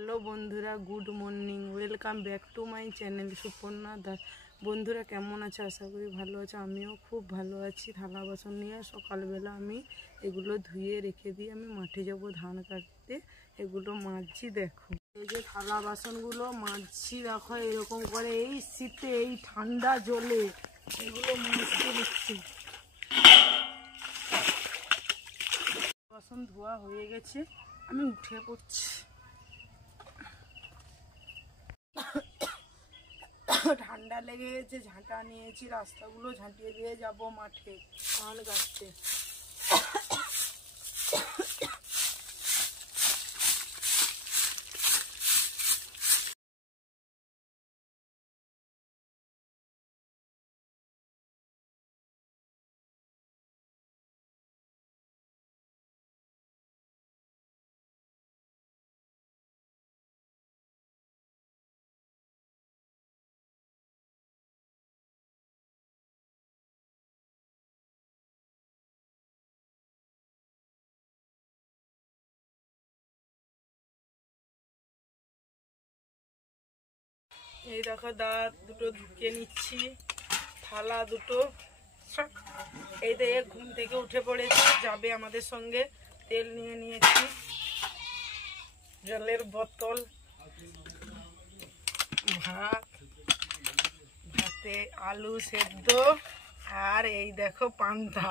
Hello বন্ধুরা, good morning, welcome back to my channel Suparna Das. বন্ধুরা কেমন আছে? আশা করি ভালো আছে। আমিও খুব ভালো আছি। থালা বাসন নিয়ে সকালবেলা আমি এগুলো ধুয়ে রেখে দিয়ে আমি মাঠে যাব ধান কাটতে। এগুলো মাজছি, দেখো এই যে থালা বাসনগুলো মাজছি, দেখো এরকম করে এই শীতে এই ঠান্ডা জলে এগুলো মাজতে দিচ্ছি। বাসন ধোয়া হয়ে গেছে, আমি উঠে পড়ছি। ঠান্ডা লেগে গেছে, ঝাঁটা নিয়েছি, রাস্তাগুলো ঝাঁটিয়ে দিয়ে যাব মাঠে ধান কাটতে। এই দেখো দাঁত দুটো ঢুকিয়ে নিচ্ছি, থালা দুটো। এই তো ঘুম থেকে উঠে পড়েছি, যাবে আমাদের সঙ্গে। তেল নিয়ে নিয়েছি, জলের বোতল, ভাত, ভাতে আলু সেদ্ধ, আর এই দেখো পান্তা।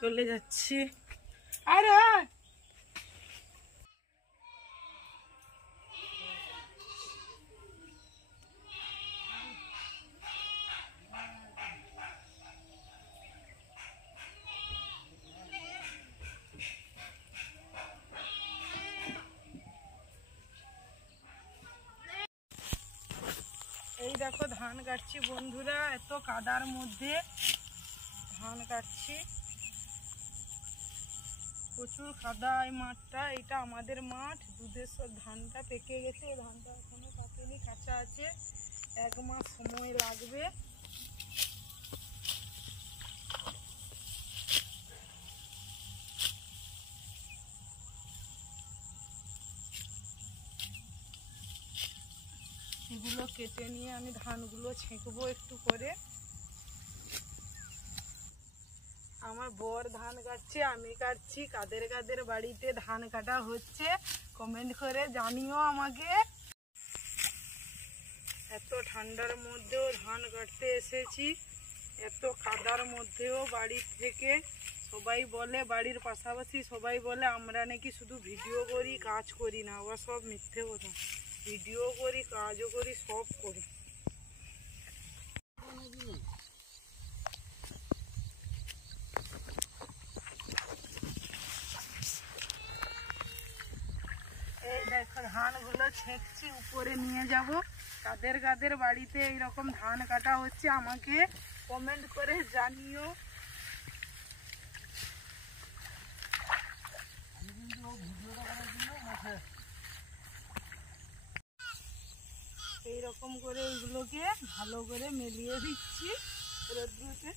চলে যাচ্ছি। আরে এই দেখো ধান কাটছি বন্ধুরা, এত কাদার মধ্যে ধান কাটছি। প্রচুর কাদা এই মাঠটা। এটা আমাদের মাঠ। দুধের সব ধানটা পেকে গেছে, ধানটা এখনো কাটেনি, কাঁচা আছে। 1 মাস সময় লাগবে। এগুলো কেটে নিয়ে আমি ধানগুলো ছেঁকবো একটু করে। আমার বর ধান কাটছে, আমি কাটছি। কাদের কাদের বাড়িতে ধান কাটা হচ্ছে কমেন্ট করে জানিও আমাকে। এত ঠান্ডার মধ্যেও ধান কাটতে এসেছি, এত কাদার মধ্যেও। বাড়ি থেকে সবাই বলে, বাড়ির পাশাপাশি সবাই বলে আমরা নাকি শুধু ভিডিও করি, কাজ করি না। ওরা সব মিথ্যে কথা। ভিডিও করি, কাজও করি, সব করি। এই দেখো ধানগুলো ছেঁকছি, উপরে নিয়ে যাব। কাদের কাদের বাড়িতে এইরকম ধান কাটা হচ্ছে আমাকে কমেন্ট করে জানিও। এইরকম করে এইগুলোকে ভালো করে মেলিয়ে দিচ্ছি রোদ্রুতে।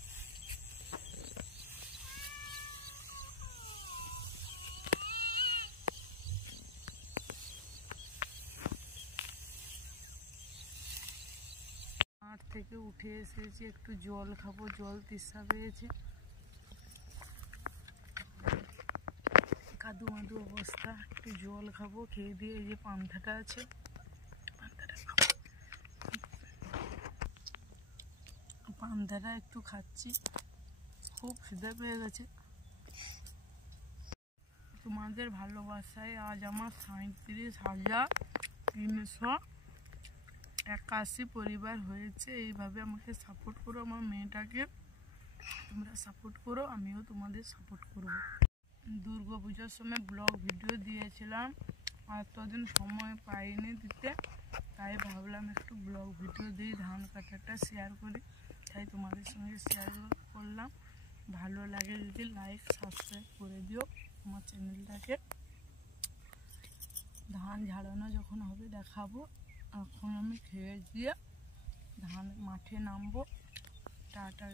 মাঠ থেকে উঠে এসেছি, একটু জল খাবো, জল তেষ্টা পেয়েছে। কাদু মাদু অবস্থা, একটু জল খাবো। খেয়ে দিয়ে এই যে পান্তাটা আছে, পান্তাটা খাবো। পান্তাটা একটু খাচ্ছি, খুব খিদে পেয়ে গেছে। তোমাদের ভালোবাসায় আজ আমার 37,381 পরিবার হয়েছে। এইভাবে আমাকে সাপোর্ট করো, আমার মেয়েটাকে তোমরা সাপোর্ট করো, আমিও তোমাদের সাপোর্ট করবো। দুর্গা পুজোর সময় ব্লগ ভিডিও দিয়েছিলাম, আর এতদিন সময় পাইনি দিতে, তাই ভাবলাম একটু ব্লগ ভিডিও দিই, ধান কাটাটা শেয়ার করি, তাই তোমাদের সঙ্গে শেয়ার করলাম। ভালো লাগে যদি লাইক সাবস্ক্রাইব করে দিও আমার চ্যানেলটাকে। ধান ঝাড়ানো যখন হবে দেখাবো। এখন আমি খেয়ে দিয়ে ধান মাঠে নামবো। টাটা।